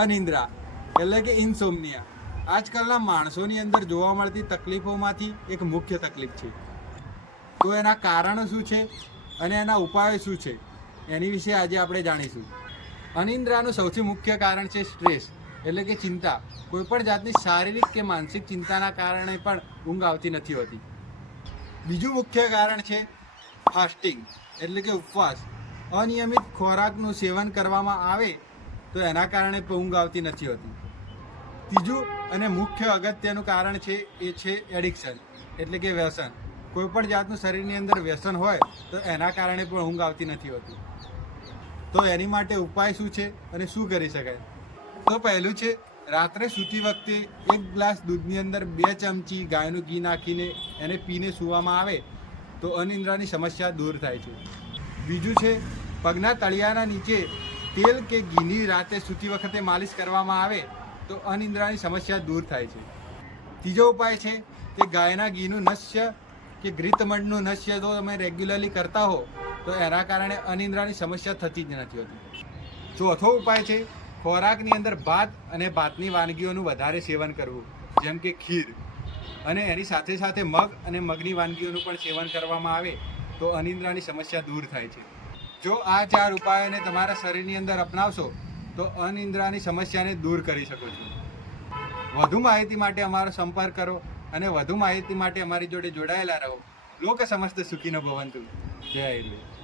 અનિંદ્રા, એટલે કે ઇન્સોમનિયા આજકાલના માણસોની અંદર જોવા મળતી તકલીફોમાંથી એક મુખ્ય તકલીફ છે. તો એના કારણો શું છે અને એના ઉપાયો શું છે? એની વિશે આજે આપણે જાણીશું. અનિંદ્રાનું સૌથી મુખ્ય કારણ છે સ્ટ્રેસ, એટલે કે ચિંતા. કોઈપણ જાતની શારીરિક કે માનસિક ચિંતાના કારણે પણ ઊંઘ આવતી નથી હોતી. બીજું મુખ્ય કારણ છે ફાસ્ટિંગ એટલે કે ઉપવાસ. અનિયમિત ખોરાકનું સેવન કરવામાં આવે તો એના કારણે ઊંઘ આવતી નથી હોતી. ત્રીજું અને મુખ્ય અગત્યનું કારણ છે, એ છે એડિક્શન, એટલે કે વ્યસન. કોઈપણ જાતનું શરીરની અંદર વ્યસન હોય, તો એના કારણે પણ ઊંઘ આવતી નથી હોતી. તો એની માટે ઉપાય શું છે અને શું કરી શકાય? તો પહેલું છે, રાત્રે સૂતી વખતે એક ગ્લાસ દૂધની અંદર બે ચમચી ગાયનું ઘી નાખીને એને પીને સૂવામાં આવે, તો અનિંદ્રાની સમસ્યા દૂર થાય છે. બીજું છે, પગના તળિયાના નીચે તેલ કે ઘીની રાતે સૂતી વખતે માલિશ કરવામાં આવે તો અનિંદ્રાની સમસ્યા દૂર થાય છે. ત્રીજો ઉપાય છે કે ગાયના ઘીનું નશ્ય કે ઘૃતમંડનું નશ્ય જો તમે રેગ્યુલરલી કરતા હો, તો એના કારણે અનિંદ્રાની સમસ્યા થતી જ નથી હોતી. ચોથો ઉપાય છે ખોરાકની અંદર ભાત અને ભાતની વાનગીઓનું વધારે સેવન કરવું, જેમ કે ખીર. અને એની સાથે સાથે મગ અને મગની વાનગીઓનું પણ સેવન કરવામાં આવે તો અનિંદ્રાની સમસ્યા દૂર થાય છે. જો આ ચાર ઉપાયોને તમારા શરીરની અંદર અપનાવશો, તો અનિંદ્રાની સમસ્યાને દૂર કરી શકો છો. વધુ માહિતી માટે અમારો સંપર્ક કરો અને વધુ માહિતી માટે અમારી જોડે જોડાયેલા રહો. લોક સમસ્ત સુખીનો ભવંતુ જય આયુર્વેદ.